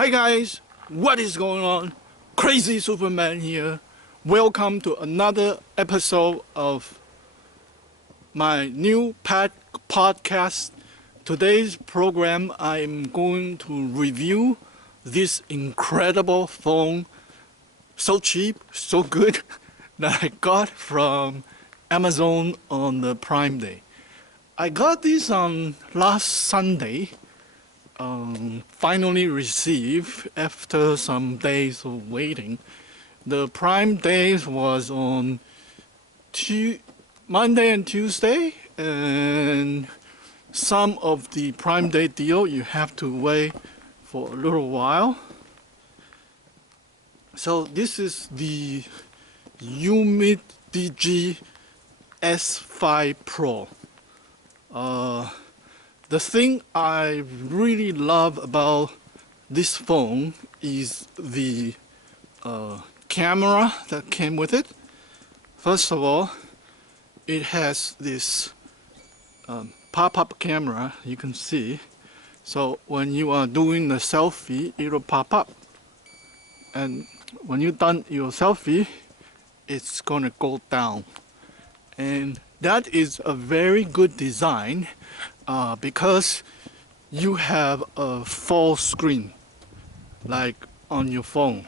Hi guys, what is going on? Crazy Superman here. Welcome to another episode of my new podcast. Today's program, I'm going to review this incredible phone, so cheap, so good, that I got from Amazon on the Prime Day. I got this on last Sunday. Finally received after some days of waiting. The Prime Days was on Monday and Tuesday, and some of the Prime Day deal you have to wait for a little while. So this is the Umidigi S5 Pro. The thing I really love about this phone is the camera that came with it. First of all, it has this pop-up camera, you can see. So when you are doing the selfie, it will pop up. And when you're done your selfie, it's gonna go down. And that is a very good design. Because you have a full screen, like on your phone.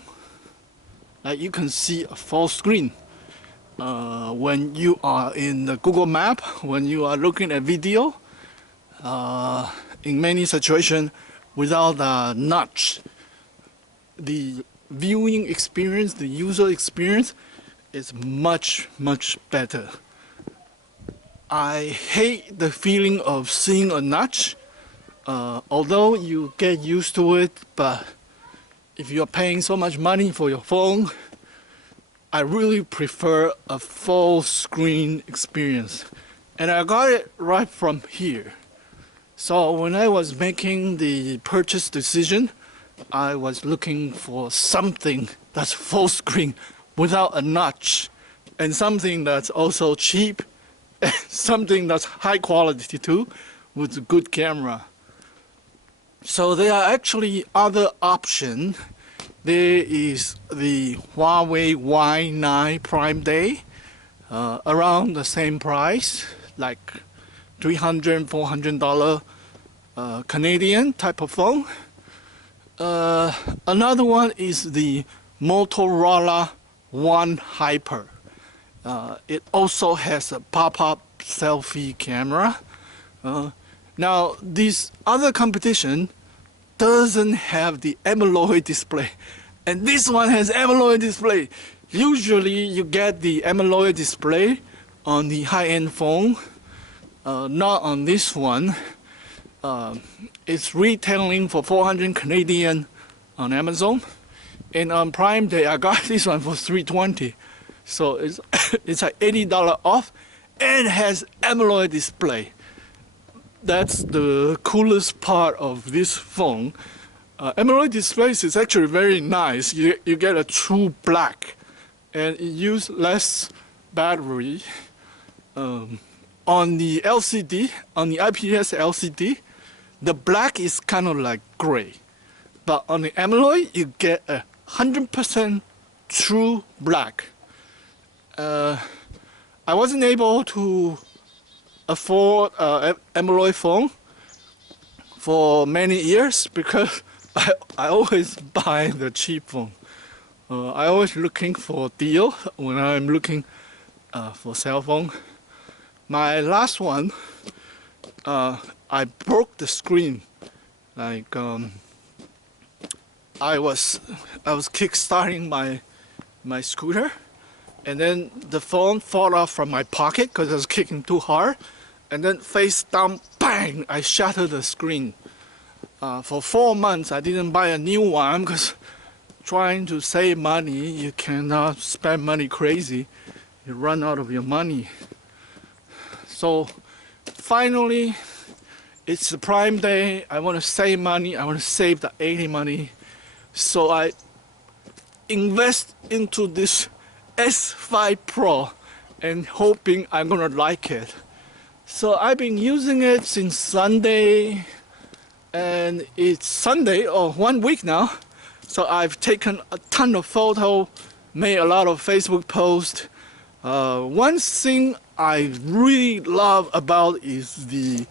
Like you can see a full screen when you are in the Google Map, when you are looking at video. In many situations, without a notch, the viewing experience, the user experience is much better. I hate the feeling of seeing a notch, although you get used to it, but if you're paying so much money for your phone, I really prefer a full screen experience. And I got it right from here. So when I was making the purchase decision, I was looking for something that's full screen without a notch, and something that's also cheap, something that's high quality too, with a good camera. So there are actually other options. There is the Huawei Y9 Prime Day, around the same price, like $300, $400 Canadian type of phone. Another one is the Motorola One Hyper. It also has a pop-up selfie camera. Now, this other competition doesn't have the AMOLED display, and this one has AMOLED display. Usually, you get the AMOLED display on the high-end phone, not on this one. It's retailing for 400 Canadian on Amazon, and on Prime Day, I got this one for $320. So it's like $80 off and has AMOLED display. That's the coolest part of this phone. AMOLED displays is actually very nice. You get a true black, and it uses less battery. On the LCD, on the IPS LCD, the black is kind of like gray, but on the AMOLED you get 100% true black. I wasn't able to afford an AMOLED phone for many years because I always buy the cheap phone. I always looking for a deal when I'm looking for cell phone. My last one, I broke the screen. Like I was kickstarting my scooter, and then the phone fall off from my pocket because I was kicking too hard, and then face down, bang! I shattered the screen. For 4 months, I didn't buy a new one because trying to save money, you cannot spend money crazy. You run out of your money. So finally, it's the Prime Day. I want to save money. I want to save the 80 money. So I invest into this S5 Pro and hoping I'm gonna like it. So I've been using it since Sunday. and it's Sunday or 1 week now. So I've taken a ton of photos, made a lot of Facebook posts. One thing I really love about is the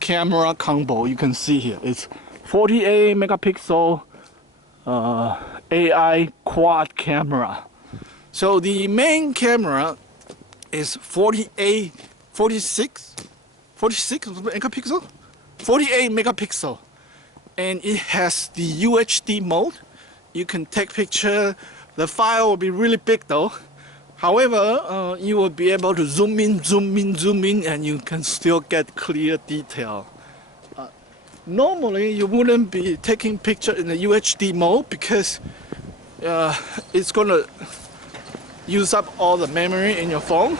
camera combo. You can see here it's 48 megapixel AI quad camera. So the main camera is 46 megapixel, 48 megapixel, and it has the UHD mode. You can take picture. The file will be really big though. However, you will be able to zoom in, and you can still get clear detail. Normally, you wouldn't be taking picture in the UHD mode because it's gonna use up all the memory in your phone.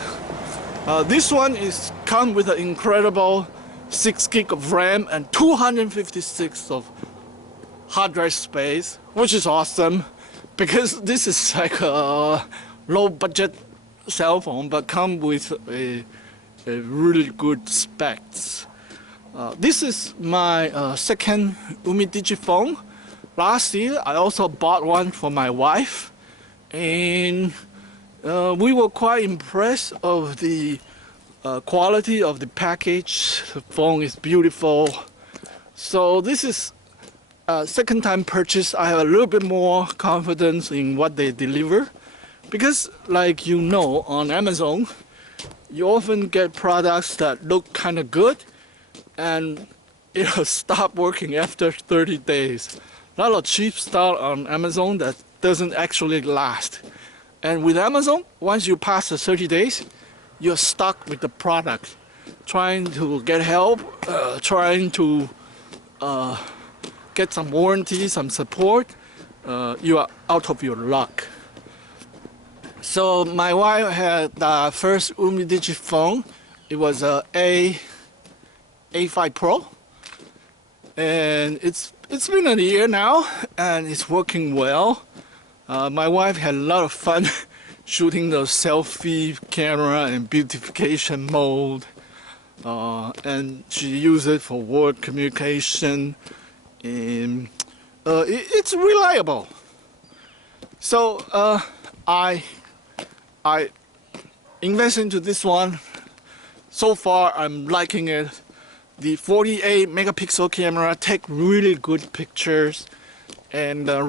This one is come with an incredible 6 gig of RAM and 256 of hard drive space, which is awesome because this is like a low budget cell phone but come with a really good specs. This is my second Umidigi phone. Last year I also bought one for my wife, and we were quite impressed of the quality of the package. The phone is beautiful. So this is a second time purchase. I have a little bit more confidence in what they deliver because, like you know, on Amazon you often get products that look kind of good and it'll stop working after 30 days. A lot of cheap stuff on Amazon that doesn't actually last. And with Amazon, once you pass the 30 days, you're stuck with the product. Trying to get help, trying to get some warranty, some support, you are out of your luck. So my wife had the first Umidigi phone. It was a A5 Pro, and it's been a year now, and it's working well. My wife had a lot of fun shooting the selfie camera and beautification mode, and she used it for work communication, and it's reliable. So I invested into this one. So far I'm liking it. The 48 megapixel camera take really good pictures, and the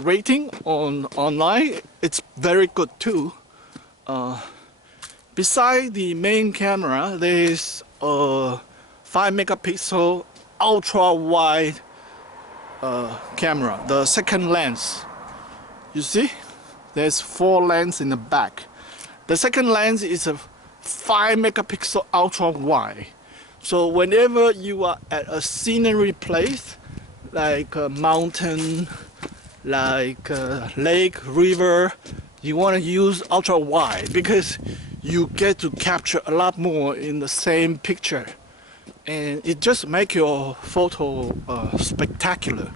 rating on online, it's very good too. Beside the main camera, there is a 5 megapixel ultra wide camera, the second lens. You see, there's 4 lenses in the back. The second lens is a 5 megapixel ultra wide. So whenever you are at a scenery place like a mountain, like a lake, river, you want to use ultra wide because you get to capture a lot more in the same picture, and it just makes your photo spectacular.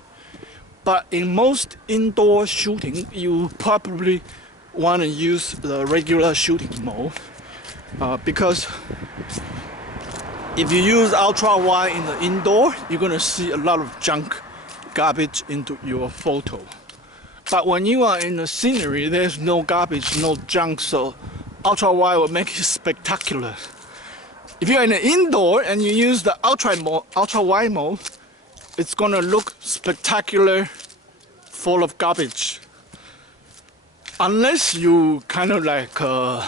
But in most indoor shooting, you probably want to use the regular shooting mode because if you use ultra wide in the indoor, you're gonna see a lot of junk, garbage into your photo. But when you are in the scenery, there's no garbage, no junk, so ultra wide will make it spectacular. If you're in the indoor and you use the ultra wide mode, it's gonna look spectacular, full of garbage. Unless you kind of like a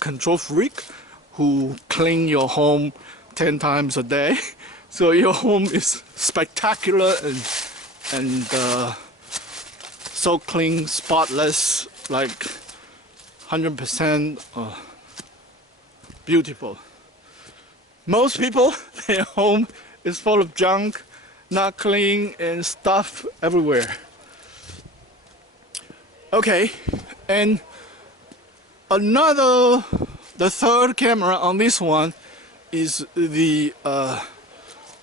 control freak who clean your home 10 times a day, so your home is spectacular and so clean, spotless, like 100% beautiful. Most people, their home is full of junk, not clean, and stuff everywhere. Okay, and the third camera on this one is the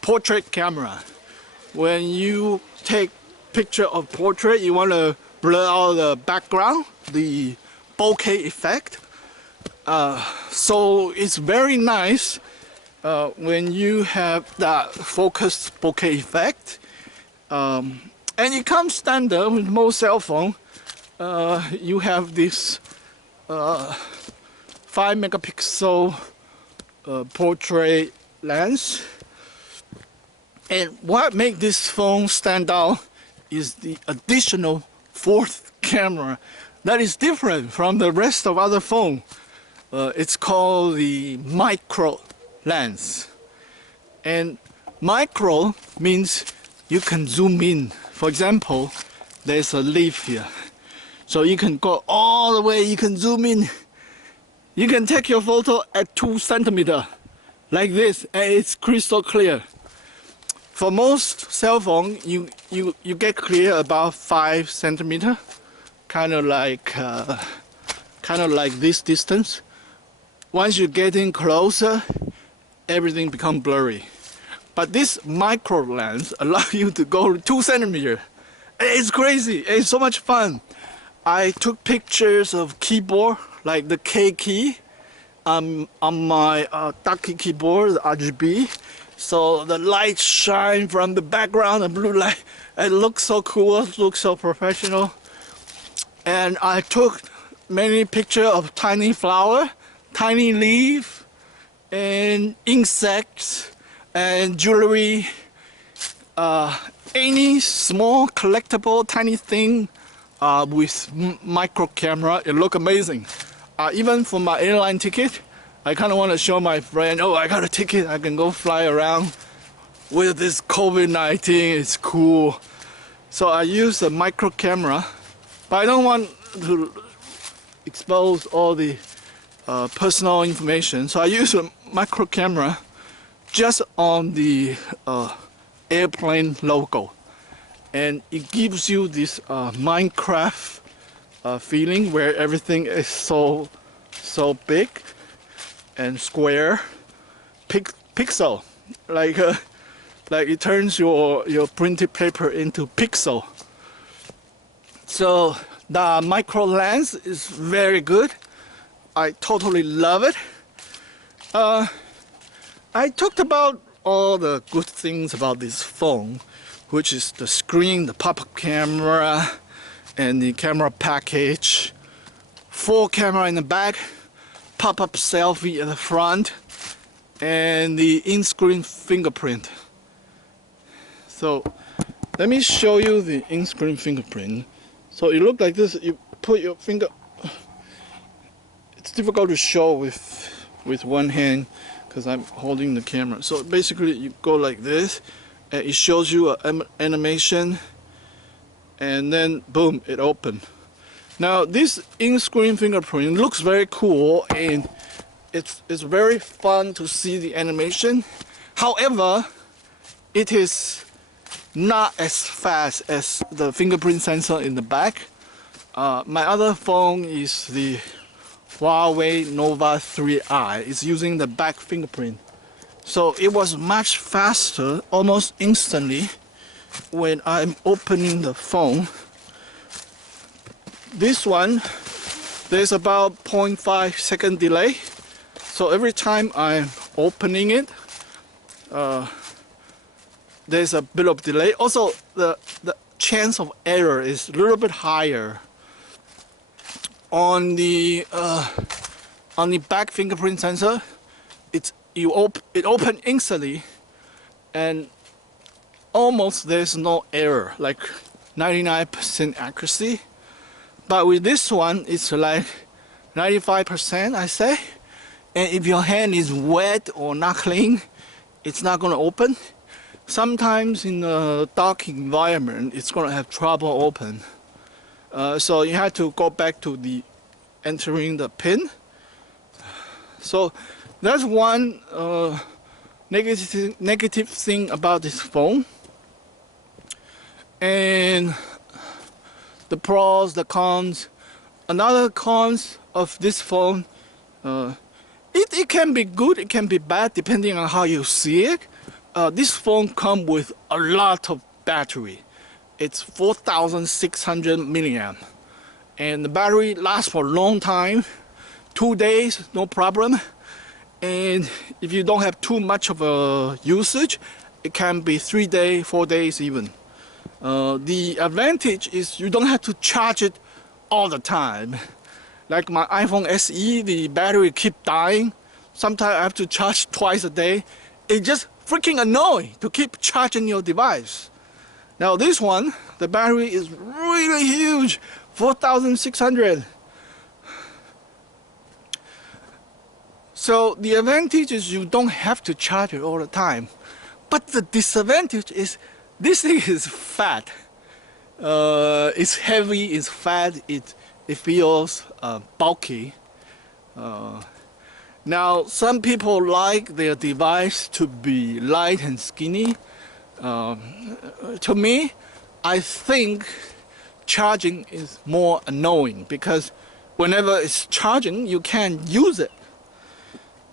portrait camera. When you take picture of portrait, you want to blur out the background, the bokeh effect. So it's very nice when you have that focused bokeh effect, and it comes standard with most cell phone. You have this 5 megapixel portrait lens, and what makes this phone stand out is the additional fourth camera that is different from the rest of other phone. It's called the micro lens, and micro means you can zoom in. For example, there's a leaf here, so you can go all the way, you can zoom in, you can take your photo at 2 centimeters like this, and it's crystal clear. For most cell phone, you get clear about 5 centimeters, kind of like this distance. Once you get in closer, everything becomes blurry. But this micro lens allows you to go 2 centimeters. It's crazy. It's so much fun. I took pictures of keyboard, like the K key, on my Ducky keyboard, the RGB. So the light shine from the background, the blue light. It looks so cool, it looks so professional. And I took many pictures of tiny flower, tiny leaf, and insects, and jewelry. Any small collectible tiny thing with micro camera, it look amazing. Even for my airline ticket, I kind of want to show my friend, oh, I got a ticket, I can go fly around with this COVID-19, it's cool. So I use a micro camera, but I don't want to expose all the personal information. So I use a micro camera just on the airplane logo. And it gives you this Minecraft feeling where everything is so big and square, pixel, like it turns your printed paper into pixel. So the micro lens is very good. I totally love it. I talked about all the good things about this phone, which is the screen, the pop-up camera, and the camera package, 4 camera in the back, pop-up selfie at the front, and the in-screen fingerprint. So let me show you the in-screen fingerprint. So it looks like this. You put your finger. It's difficult to show with one hand because I'm holding the camera. So basically you go like this, and it shows you an animation, and then boom, it opens. Now this in-screen fingerprint looks very cool, and it's very fun to see the animation. However, it is not as fast as the fingerprint sensor in the back. My other phone is the Huawei Nova 3i. It's using the back fingerprint. So it was much faster, almost instantly, when I'm opening the phone. This one, there's about 0.5 second delay. So every time I'm opening it, there's a bit of delay. Also, the chance of error is a little bit higher. On the back fingerprint sensor, it opens instantly, and almost there's no error, like 99% accuracy. But with this one, it's like 95%, I say. And if your hand is wet or not clean, it's not going to open. Sometimes in a dark environment, it's going to have trouble open. So you have to go back to the entering the pin. So that's one negative thing about this phone. And the pros, the cons. Another cons of this phone, it can be good, it can be bad, depending on how you see it. This phone comes with a lot of battery. It's 4,600 milliamp, and the battery lasts for a long time, 2 days, no problem. And if you don't have too much of a usage, it can be 3 days, 4 days even. The advantage is you don't have to charge it all the time. Like my iPhone SE, the battery keep dying. Sometimes I have to charge twice a day. It's just freaking annoying to keep charging your device. Now this one, the battery is really huge, 4,600. So the advantage is you don't have to charge it all the time. But the disadvantage is this thing is fat. It's heavy, it's fat, it feels bulky. Now some people like their device to be light and skinny. To me, I think charging is more annoying because whenever it's charging, you can't use it.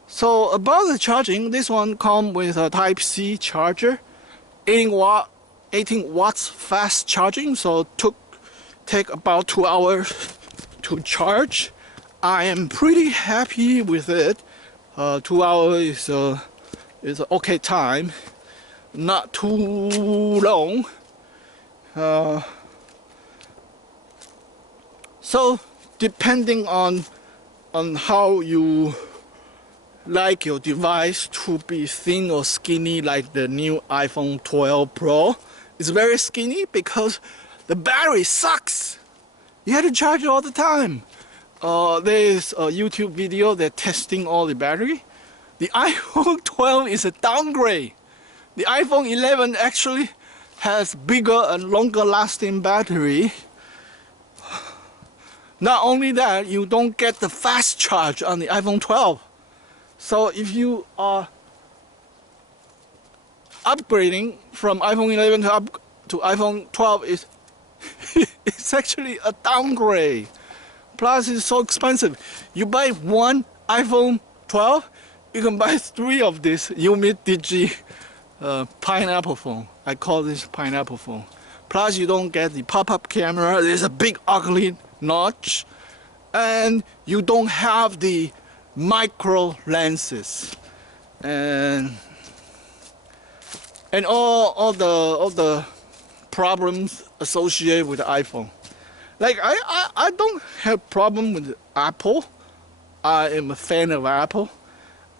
So about the charging, this one comes with a Type-C charger, 18 watts fast charging, so take about 2 hours to charge. I am pretty happy with it. 2 hours is an okay time, not too long. So depending on how you like your device to be thin or skinny, like the new iPhone 12 Pro. It's very skinny because the battery sucks. You have to charge it all the time. There's a YouTube video they're testing all the battery. The iPhone 12 is a downgrade. The iPhone 11 actually has bigger and longer lasting battery. Not only that, you don't get the fast charge on the iPhone 12. So if you are upgrading from iPhone 11 to iPhone 12, it's actually a downgrade. Plus it's so expensive. You buy one iPhone 12, you can buy 3 of this Umidigi pineapple phone. I call this pineapple phone. Plus you don't get the pop-up camera. There's a big ugly notch. And you don't have the micro lenses and all the problems associated with the iPhone. Like I don't have problem with Apple. I am a fan of Apple.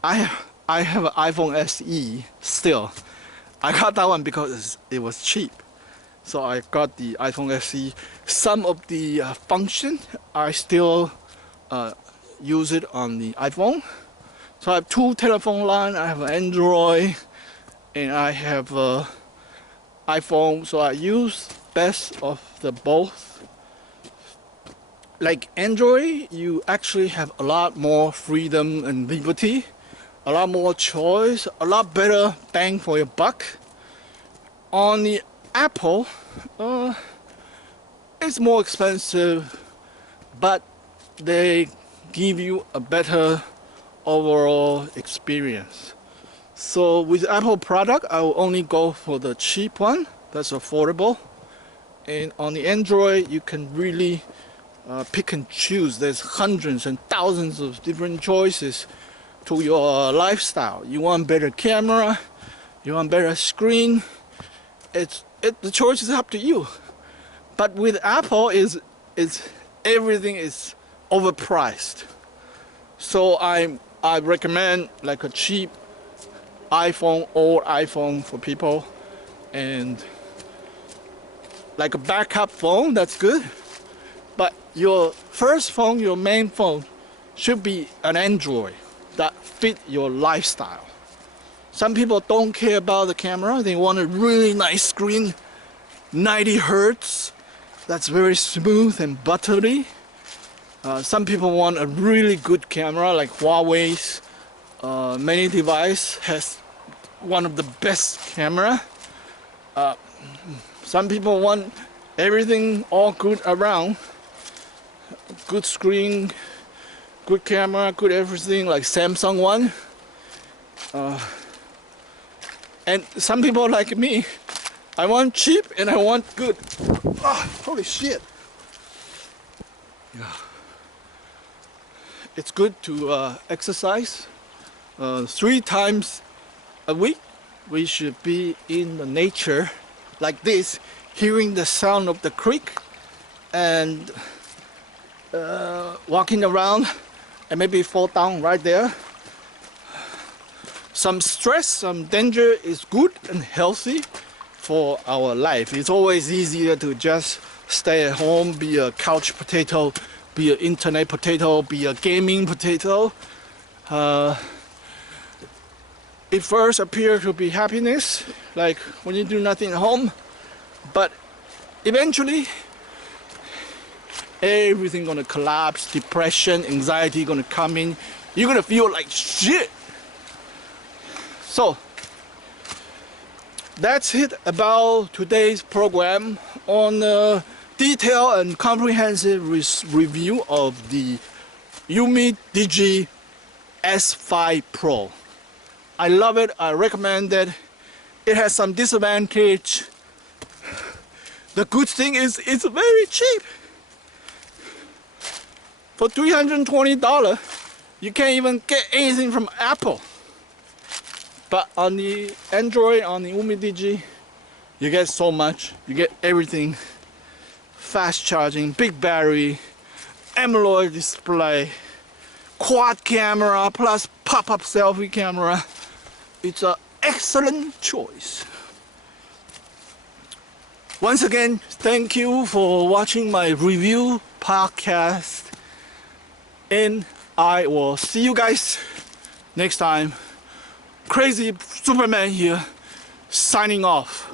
I have an iPhone SE still. I got that one because it was cheap. So I got the iPhone SE. Some of the function I still use it on the iPhone. So I have 2 telephone lines. I have an Android and I have iPhone. So I use best of the both. Like Android, you actually have a lot more freedom and liberty, a lot more choice, a lot better bang for your buck. On the Apple, it's more expensive, but they give you a better overall experience. So with Apple product, I will only go for the cheap one that's affordable. And on the Android, you can really pick and choose. There's hundreds and thousands of different choices to your lifestyle. You want better camera, you want better screen. The choice is up to you. But with Apple, everything is overpriced. So I recommend like a cheap iPhone, old iPhone for people, and like a backup phone, that's good. But your first phone, your main phone, should be an Android that fit your lifestyle. Some people don't care about the camera. They want a really nice screen, 90 Hertz. That's very smooth and buttery. Some people want a really good camera, like Huawei's many device has one of the best camera. Some people want everything all good around. Good screen, good camera, good everything, like Samsung one. And some people like me, I want cheap and I want good. Oh, holy shit. Yeah. It's good to exercise. 3 times a week we should be in the nature like this, hearing the sound of the creek and walking around and maybe fall down right there. Some stress, some danger is good and healthy for our life. It's always easier to just stay at home, be a couch potato, be an internet potato, be a gaming potato. It first appears to be happiness, like when you do nothing at home, but eventually everything gonna collapse, depression, anxiety gonna come in, you're gonna feel like shit. So that's it about today's program on a detailed and comprehensive review of the Umidigi S5 Pro. I love it, I recommend it. It has some disadvantage. The good thing is it's very cheap. For $320, you can't even get anything from Apple. But on the Android, on the Umidigi, you get so much. You get everything. Fast charging, big battery, AMOLED display, quad camera plus pop-up selfie camera. It's an excellent choice. Once again, thank you for watching my review podcast. And I will see you guys next time. Crazy Superman here, signing off.